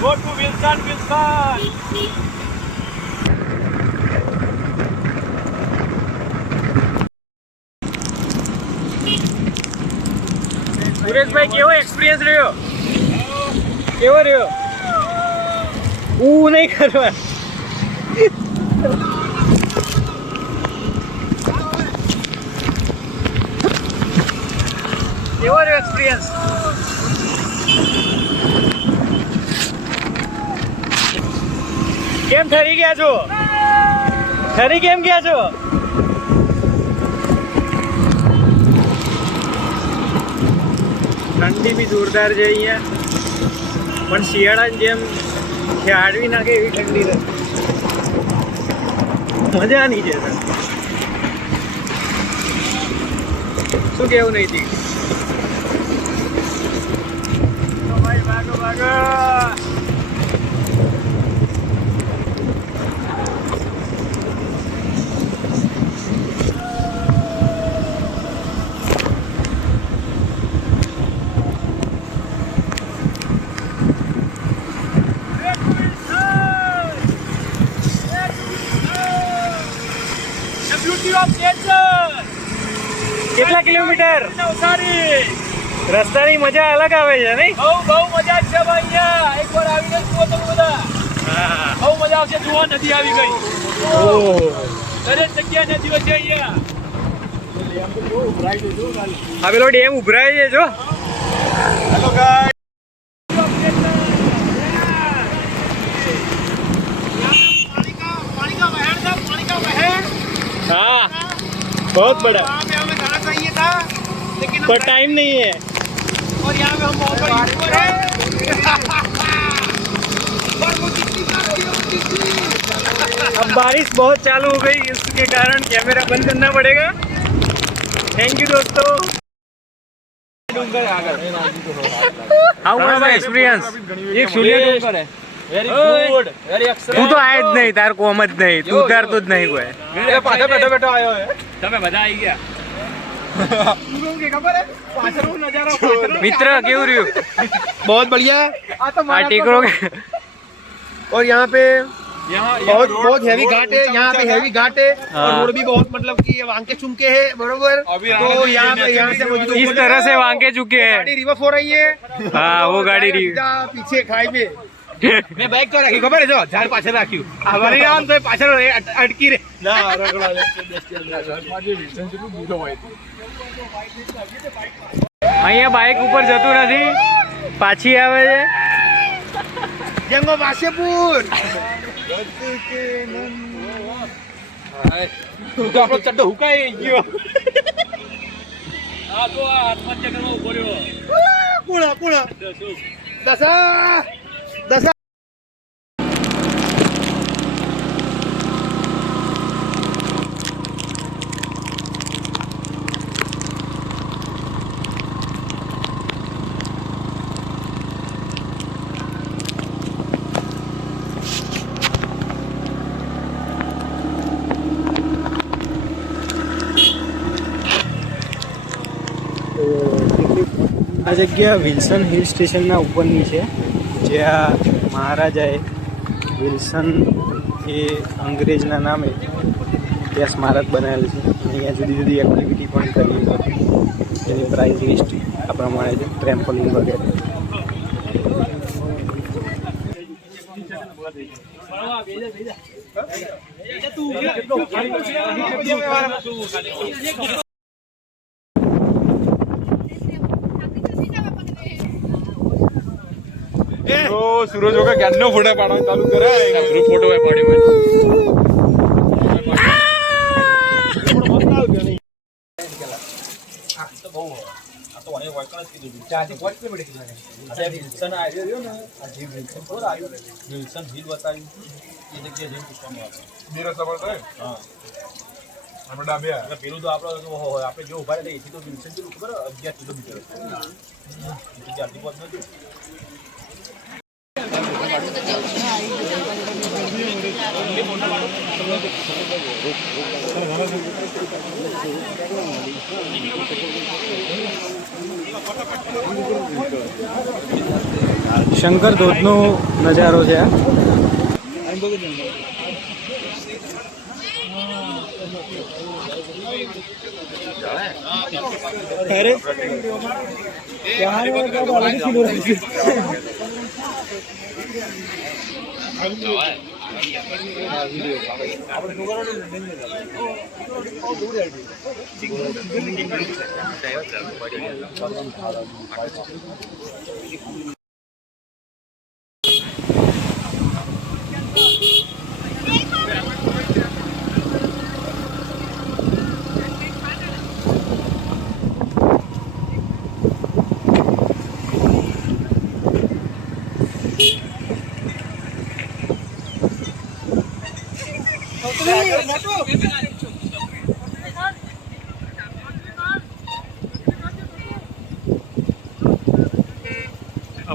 Go to Wilson, Wilson. Sureshbhai કેવો experience રહ્યો? કેવો રહ્યો? નહીં કરવા કેવો રહ્યો એક્સપિરિયન્સ? કેમ ઠરી ગયા છો? ઠરી કેમ ગયા છો? ઠંડી બી જોરદાર છે અહીંયા, પણ શિયાળાની જેમ ખેડવી નાખે એવી ઠંડી નથી. મજા નહીં છે. શું કેવું નહીં થી? ભાઈ ભાગો ભાગો. કેટલા કિલોમીટર? રસ્તાની મજા અલગ આવે છે નહીં? બહુ મજા છે ભાઈ. અહીંયા એકવાર આવીને જુઓ તમે બધા. બહુ મજા આવશે. જુઓ નદી આવી ગઈ. દરેક જગ્યાએ નદીઓ છે અહીંયા. આ પેલો ડેમ ઉભરાય છે જો. Hello guys. हाँ बहुत बड़ा। यहाँ पे हमें जाना चाहिए था लेकिन पर टाइम नहीं है और यहाँ पे हम बहुत बड़ी ऊपर है और वो अब बारिश बहुत चालू हो गई, इसके कारण कैमरा बंद करना पड़ेगा। थैंक यू दोस्तों। How was the experience? एक शून्य डूंगर है। Very good, very excellent. તું તો આય જ નહીં, તાર કોમ જ નહીં, તું ઉતારતો જ નહીં કોઈ. પાછા બેઠો બેઠો આવ્યો હે. તમે બધા આવી ગયા. તું કે ખબર હે પાછળનો નજારો મિત્ર કેવું રહ્યું? बहुत बढ़िया. आ टिकरो और यहाँ पे बहुत बहुत हैवी घाट है. यहाँ पे हैवी घाट है और रोड भी बहुत मतलब कि वांके चुमके है बरोबर. तो यहाँ से इस तरह से वांके चुके हैं. गाड़ी रिवर्स हो रही है. हाँ वो गाड़ी पीछे खाई में મેં બાઈક તો રાખી ખબર છે જો ઝાડ પાછળ રાખ્યું. આ વળી આમ તો પાછળ અટકી રે ના રગડા અહીંયા બાઈક ઉપર જતું નથી, પાછી આવે છે. જંગો વાસેપુર તો આપણો ચડ્ડો હુકાઈ ગયો. આ તો આ આત્મહત્યા કરવા ઉભો રહ્યો. પૂળા પૂળા દસા દસા. આ જગ્યા વિલ્સન હિલ સ્ટેશનના ઉપરની છે, જ્યાં મહારાજાએ વિલ્સન એ અંગ્રેજના નામે ત્યાં સ્મારક બનાવેલું છે. અહીંયા જુદી જુદી એક્ટિવિટી પણ કરી એની પ્રાઇઝ લિસ્ટ આ પ્રમાણે છે, ટ્રેમ્પોલિન વગેરે. તો સૂરજો કે ક્યાંનો ફોટો પાડવાનું ચાલુ કરે ગ્રુપ ફોટો એ પાડી હોય. તો બહુ આ તો મને વાયકણ જ કીધું ચાર્જ વોચ પે પડે કીધું આ વિલ્સન આવ્યો રહ્યો ને આ જે વિલ્સન પર આવ્યો વિલ્સન હિલ બતાવ્યું એ જગ્યાએ જઈને પૂછવાનું હતું. બે રસ્તા પર થાય. હા આપણે ડાબે એટલે પેલું તો આપણે જો ઉભા રહે એથી તો વિલ્સન જેટલું ખબર 11 કિલોમીટર ચાલતી પહોંચ નથી. શંકર ધોધનો નજારો છે આ.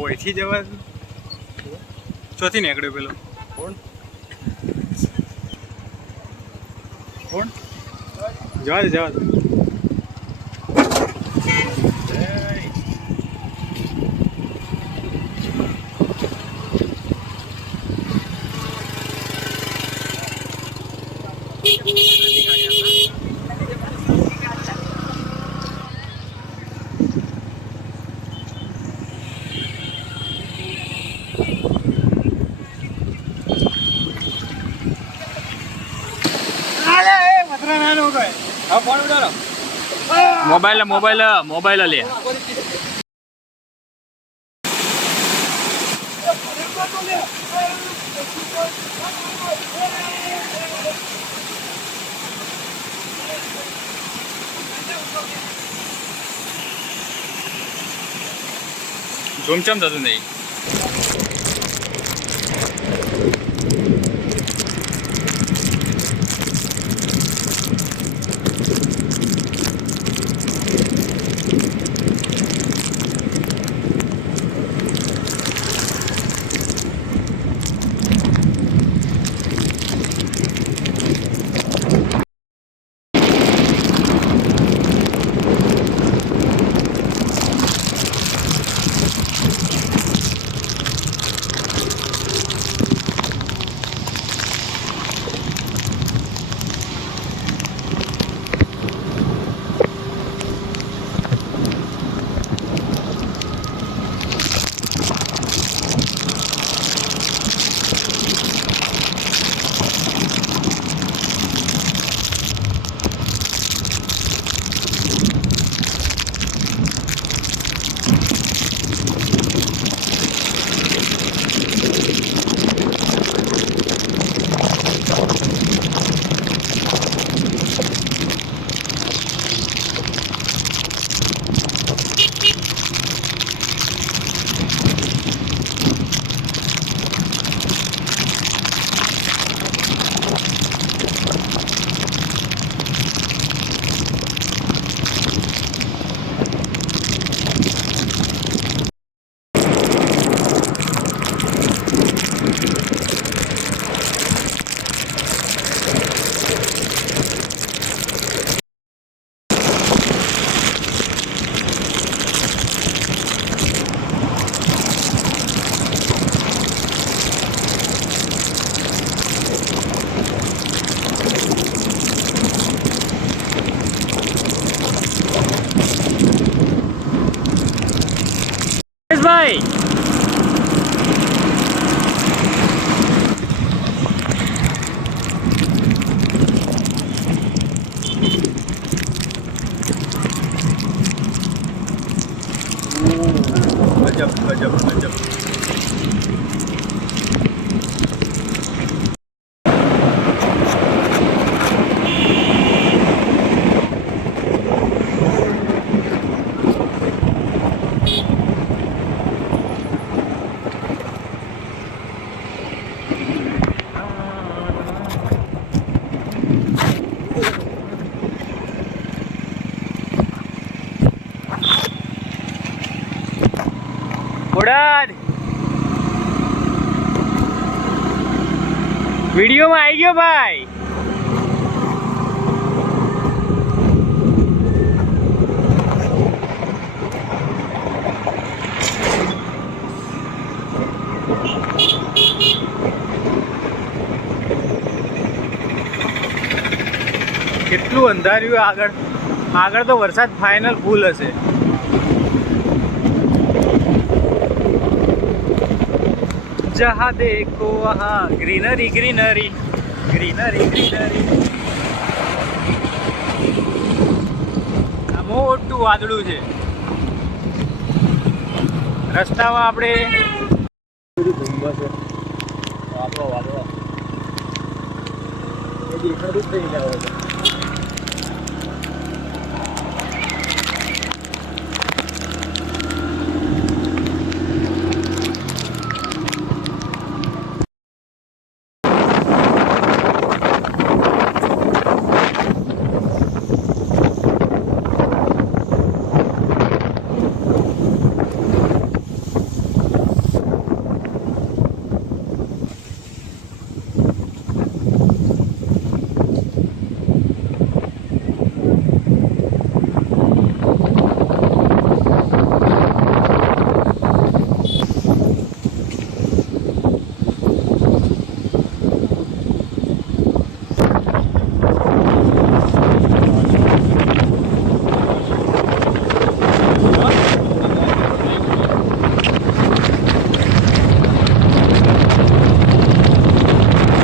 ઓળખી જવા ચોથી નીકળ્યો પેલો કોણ જવા દે મોબાઈલ લે ઝુમચમ થતું નહીં. ભાઈ ગજબ વિડીયોમાં આવી ગયો ભાઈ. કેટલું અંધાર્યું આગળ. આગળ તો વરસાદ ફાઇનલ ફૂલ હશે. જહા દેખો વહા ગ્રીનરી ગ્રીનરી ગ્રીનરી ગ્રીનરી. આ મોટું વાદળું છે રસ્તામાં. આપણે વાદળો વાદળો એ દેખાતું જ થઈ ગયા.